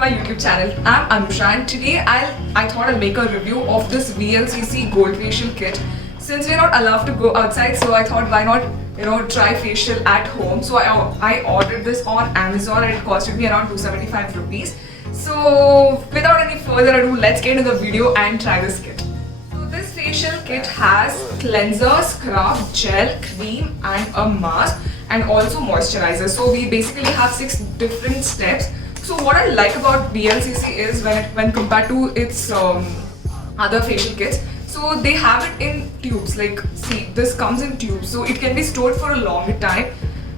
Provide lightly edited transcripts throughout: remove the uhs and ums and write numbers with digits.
my YouTube channel. I'm Anusha and today I thought I'll make a review of this VLCC Gold Facial Kit. Since we're not allowed to go outside, so I thought why not try facial at home. So I ordered this on Amazon and it costed me around 275 rupees. So without any further ado, let's get into the video and try this kit. So this facial kit has cleanser, scrub, gel, cream and a mask and also moisturizer. So we basically have 6 different steps. So what I like about VLCC is when compared to its other facial kits, so they have it in tubes. Like see, this comes in tubes, so it can be stored for a longer time.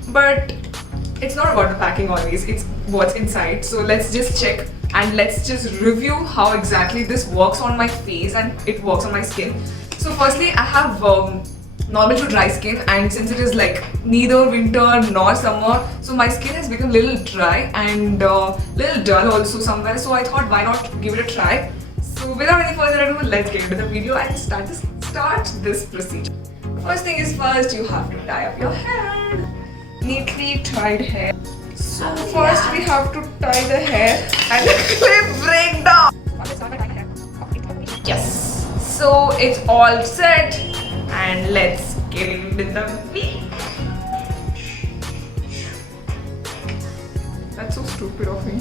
But it's not about the packing always, it's what's inside. So let's just check and let's just review how exactly this works on my face and it works on my skin. So firstly, I have normal to dry skin, and since it is like neither winter nor summer, so my skin has become a little dry and little dull also somewhere. So I thought why not give it a try. So without any further ado, let's get into the video and start this procedure. First thing is first, you have to tie up your hair. Neatly tied hair. So first we have to tie the hair and clip break down. Yes. So it's all set and let's get into the week. That's so stupid of me.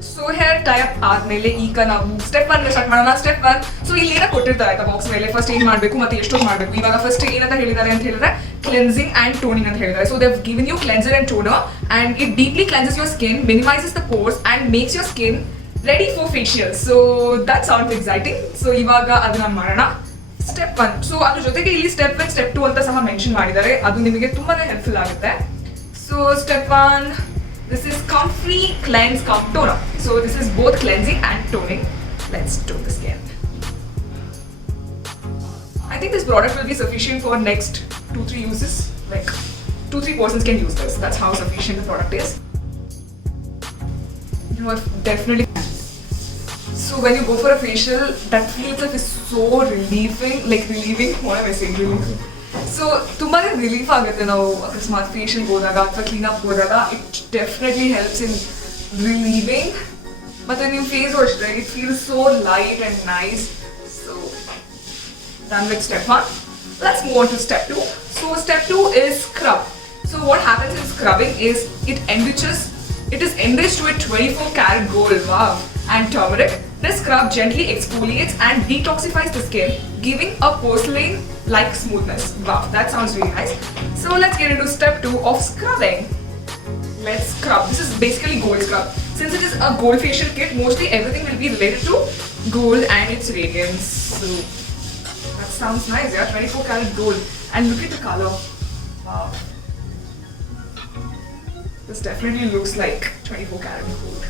So here tie up ಆದ್ಮೇಲೆ ಈಗ ನಾವು step 1 start ಮಾಡೋಣ. Step 1, so ಇಲ್ಲಿ ಏನೋ ಕೊಟ್ಟಿರ್ತಾರೆ ಆಯ್ತಾ box ಮೇಲೆ, first ಏನು ಮಾಡಬೇಕು ಮತ್ತೆ ಎಷ್ಟೊತ್ತು ಮಾಡಬೇಕು. ಇವಾಗ ಫಸ್ಟ್ ಏನಂತ ಹೇಳಿದ್ದಾರೆ ಅಂತ ಹೇಳಿದ್ರೆ ಕ್ಲೆನ್ಸಿಂಗ್ ಅಂಡ್ ಟೋನಿಂಗ್ ಅಂತ ಹೇಳಿದ್ದಾರೆ. So they have given you cleanser and toner and it deeply cleanses your skin, minimises the pores and makes your skin ready for facial. So that sounds exciting. So ಇವಾಗ ಅದನ್ನ ಮಾಡೋಣ. Step 1, so ಅದ್ರ ಜೊತೆಗೆ ಇಲ್ಲಿ step 1 step 2 ಅಂತ ಸಹ mention ಮಾಡಿದ್ದಾರೆ. ಅದು ನಿಮಗೆ ತುಂಬಾನೇ ಹೆಲ್ಪ್ಫುಲ್ ಆಗುತ್ತೆ. So step 1, this is Comfree Cleanse Cum Toner. So this is both cleansing and toning. Let's do this again. I think this product will be sufficient for next 2-3 uses. Like 2-3 persons can use this. That's how sufficient the product is. You know, definitely. So when you go for a facial, that feels like is so relieving. Like relieving. What am I saying? Relieving. So ತುಂಬಾ relief ಆಗುತ್ತೆ ನಾವು ಅಕಸ್ಮಾತ್ ಫೇಶಿಯಲ್ಗೆ ಹೋದಾಗ ಅಥವಾ cleanup ಹೋದಾಗ. It definitely helps in reliving. ಮತ್ತು ನಿಮ್ಮ face ಅಷ್ಟೇ, it feels so light and nice. So done with step 1. Let's move on to step 2. So step 2 is scrub. So what happens in scrubbing is it is enriched with 24 karat gold, wow, and turmeric. This scrub gently exfoliates and detoxifies the skin, giving a porcelain-like smoothness. Wow, that sounds really nice. So let's get into step 2 of scrubbing. Let's scrub. This is basically gold scrub. Since it is a gold facial kit, mostly everything will be related to gold and its radiance. So that sounds nice, yeah. 24 karat gold. And look at the color. Wow. This definitely looks like 24 karat gold.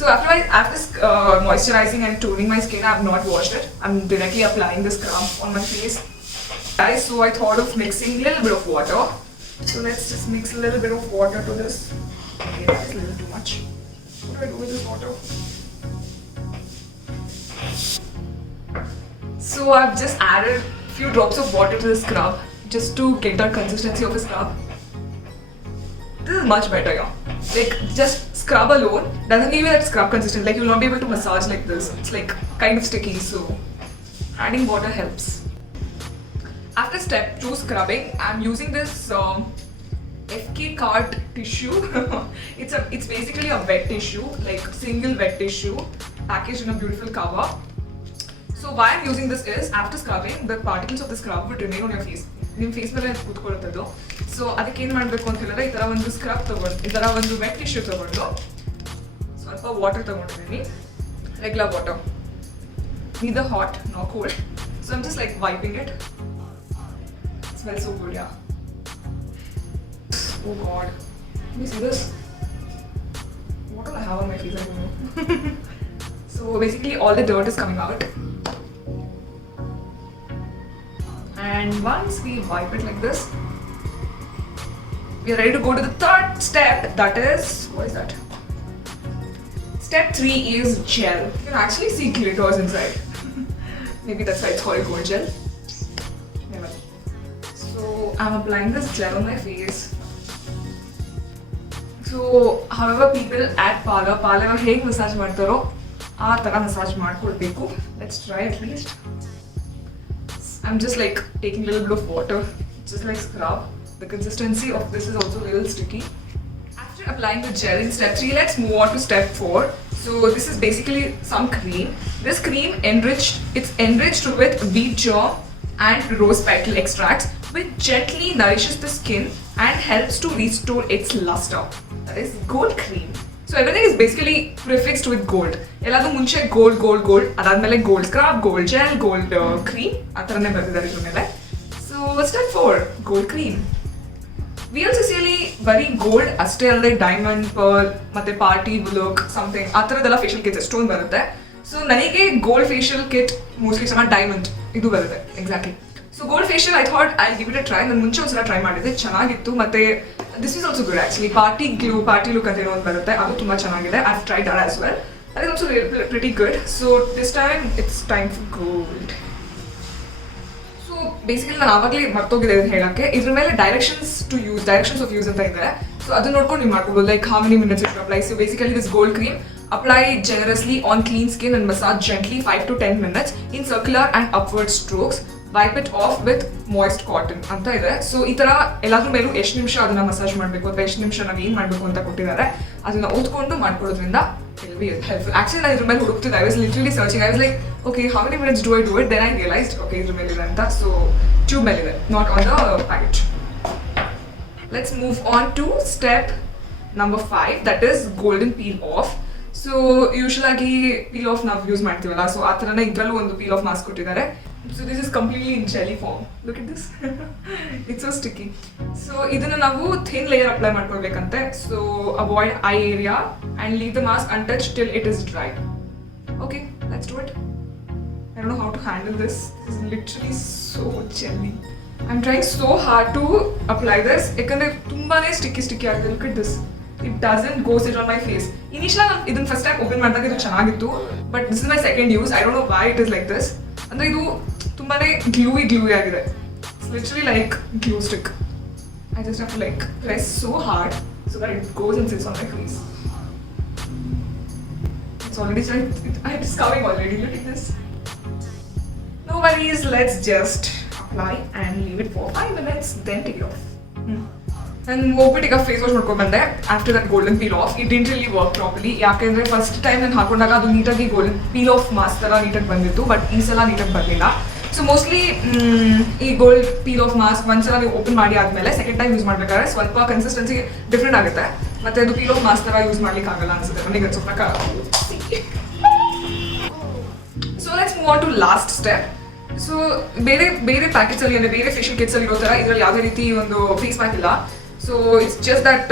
So after moisturizing and toning my skin, I have not washed it. I'm directly applying the scrub on my face. Guys, so I thought of mixing a little bit of water. So let's just mix a little bit of water to this. Okay, that's a little too much. What do I do with this water? So I've just added a few drops of water to the scrub just to get that consistency of a scrub. This is much better, yeah. Like just scrub alone doesn't give you that scrub consistent. Like you'll not be able to massage like this. It's like kind of sticky. So adding water helps. After step 2 scrubbing, I'm using this FK Cart tissue. It's basically a wet tissue, like single wet tissue packaged in a beautiful cover. So why I'm using this is after scrubbing, the particles of the scrub would remain on your face. ನಿಮ್ಮ face ಮೇಲೆ ಕೂತ್ಕೊಳ್ಳುತ್ತದು. So ಅದಕ್ಕೆ ಏನು ಮಾಡಬೇಕು ಅಂತ ಹೇಳಿದ್ರೆ ಈ ಥರ ಒಂದು ಸ್ಕ್ರಬ್ ತೊಗೊಂಡು, ಈ ಥರ ಒಂದು ವೆಟ್ ಟಿಶ್ಯೂ ತೊಗೊಂಡು ಸ್ವಲ್ಪ ವಾಟರ್ ತೊಗೊಂಡಿದ್ದೀನಿ, regular water, neither hot nor cold. So I'm just like wiping it. It smells so good, yeah. Oh god, can you see this? What do I have on my face? I don't know. So basically all the dirt is coming out. And once we wipe it like this, we are ready to go to the third step. That is, what is that? Step 3 is gel. You can actually see glitters inside. Maybe that's why it's called gold gel. Never. So I'm applying this gel on my face. So however people at parlor ಹೇಗೆ massage ಮಾಡ್ತಾರೋ ಆ ಥರ massage ಮಾಡ್ಕೊಳ್ಬೇಕು. Let's try at least. I'm just like taking a little bit of water, just like scrub. The consistency of this is also a little sticky. After applying the gel in step 3, let's move on to step 4. So this is basically some cream. This cream it's enriched with beet germ and rose petal extracts, which gently nourishes the skin and helps to restore its luster. That is gold cream. So everything is basically prefixed with gold. ಎಲ್ಲದು ಮುಂಚೆ gold ಅದಾದ್ಮೇಲೆ gold scrub, gold gel, gold cream ಆ ಥರನೇ ಬರ್ತಿದ್ದಾರೆ ಇದ್ರ ಮೇಲೆ. So step 4 gold cream. VLCCಯಲ್ಲಿ ಬರೀ ಗೋಲ್ಡ್ ಅಷ್ಟೇ ಅಲ್ಲದೆ ಡೈಮಂಡ್, ಪರ್ಲ್ ಮತ್ತೆ ಪಾರ್ಟಿ ಲುಕ್ ಸಮಥಿಂಗ್ ಆ ಥರದ್ದೆಲ್ಲ ಫೇಶಿಯಲ್ ಕಿಟ್ಸ್ ಎಷ್ಟೊಂದು ಬರುತ್ತೆ. ಸೊ ನನಗೆ ಗೋಲ್ಡ್ ಫೇಶಿಯಲ್ ಕಿಟ್ ಮೋಸ್ಟ್ಲಿ ಚೆನ್ನಾಗಿ ಡೈಮಂಡ್ ಇದು ಬರುತ್ತೆ exactly. So gold facial I thought I give it a try. ನಾನು ಮುಂಚೆ ಒಂದ್ಸಲ ಟ್ರೈ ಮಾಡಿದ್ದೆ, ಚೆನ್ನಾಗಿತ್ತು. ಮತ್ತೆ this is also good actually. Party look ಅಂತ ಏನೋ ಒಂದು ಬರುತ್ತೆ, ಅದು ತುಂಬ ಚೆನ್ನಾಗಿದೆ. I have tried that as well. That is also pretty good. So this time it's time for gold. So basically ನಾನು ಆವಾಗಲೇ ಮರ್ತೋಗಿದೆ ಹೇಳಕ್ಕೆ. ಇದ್ರ ಮೇಲೆ ಡೈರೆಕ್ಷನ್ಸ್ ಆಫ್ ಯೂಸ್ ಅಂತ ಇದೆ. ಸೊ ಅದನ್ನ ನೋಡ್ಕೊಂಡು ನೀವು ಮಾಡ್ಕೋಬಹುದು. Like how many minutes you should apply. So basically this gold cream apply generously on clean skin and massage gently 5 to 10 minutes in circular and upward strokes. Wipe it off with moist cotton ಅಂತ ಇದೆ. So ಈ ಥರ ಎಲ್ಲಾದ್ರ ಮೇಲೂ ಎಷ್ಟು ನಿಮಿಷ ಅದನ್ನ massage ಮಾಡಬೇಕು ಅಥವಾ ಎಷ್ಟು ನಿಮಿಷ ನಾವು ಏನು ಮಾಡಬೇಕು ಅಂತ ಕೊಟ್ಟಿದ್ದಾರೆ. ಅದನ್ನ ಓದ್ಕೊಂಡು ಮಾಡ್ಕೊಳ್ಳೋದ್ರಿಂದ it will be helpful. Actually ನಾನು ಇದ್ರ ಮೇಲೆ ಹುಡುಕ್ತಿದ್ದೆ. I was literally searching. I was like, okay, how many minutes do I do it? Then I realized, okay, ಇದ್ರ ಮೇಲೆ ಇದೆ ಅಂತ. So tube ಮೇಲೆ ಇದೆ, not on the package. Let's move on to step number 5, that is golden peel off. So usually ಆಗಿ peel off ನಾವು use ಮಾಡ್ತೀವಲ್ಲ, so ಆ ಥರನೇ ಇದರಲ್ಲೂ ಒಂದು ಪೀಲ್ ಆಫ್ ಮಾಸ್ಕ್ ಕೊಟ್ಟಿದ್ದಾರೆ. So this is completely in jelly form. Look it this, it's so sticky. So ಇದನ್ನು ನಾವು ಥಿನ್ ಲೇಯರ್ ಅಪ್ಲೈ ಮಾಡ್ಕೊಳ್ಬೇಕಂತೆ. So avoid eye area and leave the mask untouched till it is dry. Okay, let's do it. I don't know how to handle this. This is literally so jelly. I'm trying so hard to apply this. ಯಾಕಂದರೆ ತುಂಬಾ sticky ಆಗಿದೆ. Look at this. It doesn't go sit on my face. Initially ನಾನು ಇದನ್ನ first time open ಮಾಡಿದಾಗ ಇದು ಚೆನ್ನಾಗಿತ್ತು, but this is my second use. I don't know why it is like this. ಅಂದರೆ ಇದು ತುಂಬಾನೇ ಗ್ಲೂಯಿ ಆಗಿದೆ. It's literally like glue stick. I just have to like press so hard so that it goes and sits on my face. It's already it's coming already. Look at this. No worries, let's just apply and leave it for 5 minutes, then take it off. ನಾನು ಹೋಗ್ಬಿಟ್ಟು ಈಗ face wash ಮಾಡ್ಕೊಂಡು ಬಂದೆ. After that golden peel of it didn't really work properly. ಯಾಕೆಂದರೆ first time ನಾನು ಹಾಕೊಂಡಾಗ ಅದು ನೀಟಾಗಿ golden peel off mask ಥರ ನೀಟಾಗಿ ಬಂದಿತ್ತು, ಬಟ್ ಈ ಸಲ ನೀಟಾಗಿ ಬರಲಿಲ್ಲ. ಸೊ ಮೋಸ್ಟ್ಲಿ ಈ ಗೋಲ್ಡ್ ಪೀಲ್ ಆಫ್ ಮಾಸ್ಕ್ ಒಂದ್ಸಲ ನೀವು ಓಪನ್ ಮಾಡಿ ಆದಮೇಲೆ ಸೆಕೆಂಡ್ ಟೈಮ್ ಯೂಸ್ ಮಾಡಬೇಕಾದ್ರೆ ಸ್ವಲ್ಪ ಕನ್ಸಿಸ್ಟೆನ್ಸಿ ಡಿಫ್ರೆಂಟ್ ಆಗುತ್ತೆ. ಮತ್ತು ಅದು ಪೀಲ್ ಆಫ್ ಮಾಸ್ಕ್ ಥರ ಯೂಸ್ ಮಾಡ್ಲಿಕ್ಕೆ ಆಗಲ್ಲ ಅನ್ಸುತ್ತೆ ನನಗೆ ಅನ್ಸೋ ಪ್ರಕಾರ. So let's move on to last step. So ಬೇರೆ ಪ್ಯಾಕೆಟ್ಸಲ್ಲಿ ಅಂದರೆ ಬೇರೆ ಫೇಶಿಯಲ್ ಕಿಟ್ಸಲ್ಲಿ ಇರೋ ಥರ ಇದರಲ್ಲಿ ಯಾವುದೇ ರೀತಿ ಒಂದು ಫೇಸ್ ಪ್ಯಾಕ್ ಇಲ್ಲ. So it's just that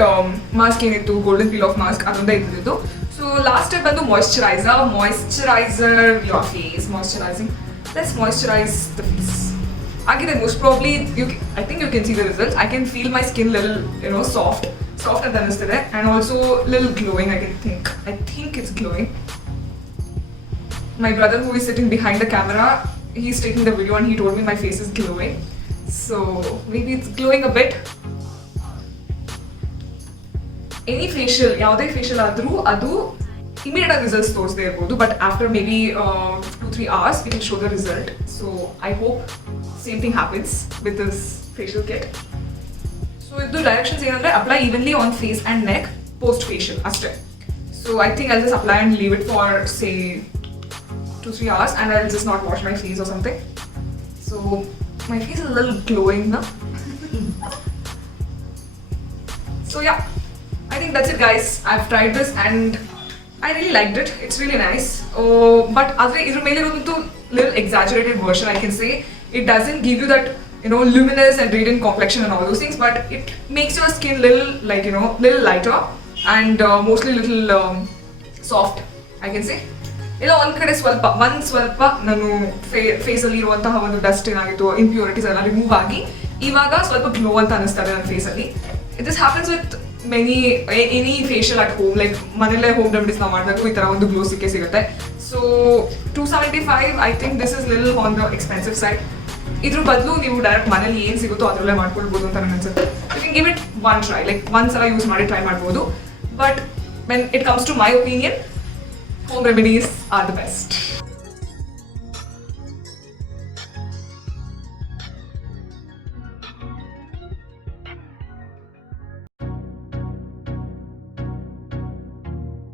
mask ಏನಿತ್ತು ಗೋಲ್ಡನ್ ಪೀಲ್ ಆಫ್ ಮಾಸ್ಕ್ ಅದೊಂದೇ ಇದ್ದಿದ್ದು. ಸೊ ಲಾಸ್ಟ್ ಸ್ಟೆಪ್ ಬಂದು moisturiser your face. Moisturising, let's moisturise the face. ಆಗಿದೆ most probably I think you can see the results. I can feel my skin little soft ಅಂತ ಅನಿಸ್ತಿದೆ. And also little glowing. I think it's glowing. My brother who is sitting behind the camera, he's taking the video and he told me my face is glowing. So maybe it's glowing a bit. Any facial, ಯಾವುದೇ facial ಆದರೂ ಅದು immediate ಆಗಿ results ತೋರಿಸದೇ ಇರ್ಬೋದು, but after may be 2-3 hours we can show the result. So I hope same thing happens with this facial kit. So ಇದು directions ಏನಂದರೆ apply evenly on face and neck post facial ಅಷ್ಟೇ. So I think I'll just apply and leave it for say 2-3 hours and I'll just not wash my face or something. So my face is a little glowing now. So yeah, I think that's it guys. I've tried this and I really liked it. It's really nice. But adre idra mele irodantu little exaggerated version I can say. It doesn't give you that luminous and radiant complexion and all those things, but it makes your skin little like little lighter and mostly little soft I can say. ಇಲ್ಲ ಒಂದು ಕಡೆ ಸ್ವಲ್ಪ ನಾನು ಫೇಸಲ್ಲಿ ಇರುವಂತಹ ಒಂದು dust ಏನಾಗಿತ್ತು, impurities ಎಲ್ಲ remove ಆಗಿ ಇವಾಗ ಸ್ವಲ್ಪ ಗ್ಲೋ ಅಂತ ಅನಿಸ್ತಾ ಇದೆ ನನ್ನ ಫೇಸಲ್ಲಿ. This happens with any facial at home. Like ಮನೇಲೆ ಹೋಮ್ ರೆಮಿಡೀಸ್ ನಾವು ಮಾಡಿದಾಗ ಈ ಥರ ಒಂದು ಗ್ಲೋ ಸಿಗುತ್ತೆ. So 275 I think this is little on the expensive side. ಇದ್ರ ಬದಲು ನೀವು ಡೈರೆಕ್ಟ್ ಮನೇಲಿ ಏನು ಸಿಗುತ್ತೋ ಅದರಲ್ಲೇ ಮಾಡ್ಕೊಳ್ಬೋದು ಅಂತ ನನಗೆ ಅನ್ಸುತ್ತೆ. You can give it one try. Like ಒಂದ್ಸಲ ಯೂಸ್ ಮಾಡಿ ಟ್ರೈ ಮಾಡ್ಬೋದು. But when it comes to my opinion, home remedies are the best.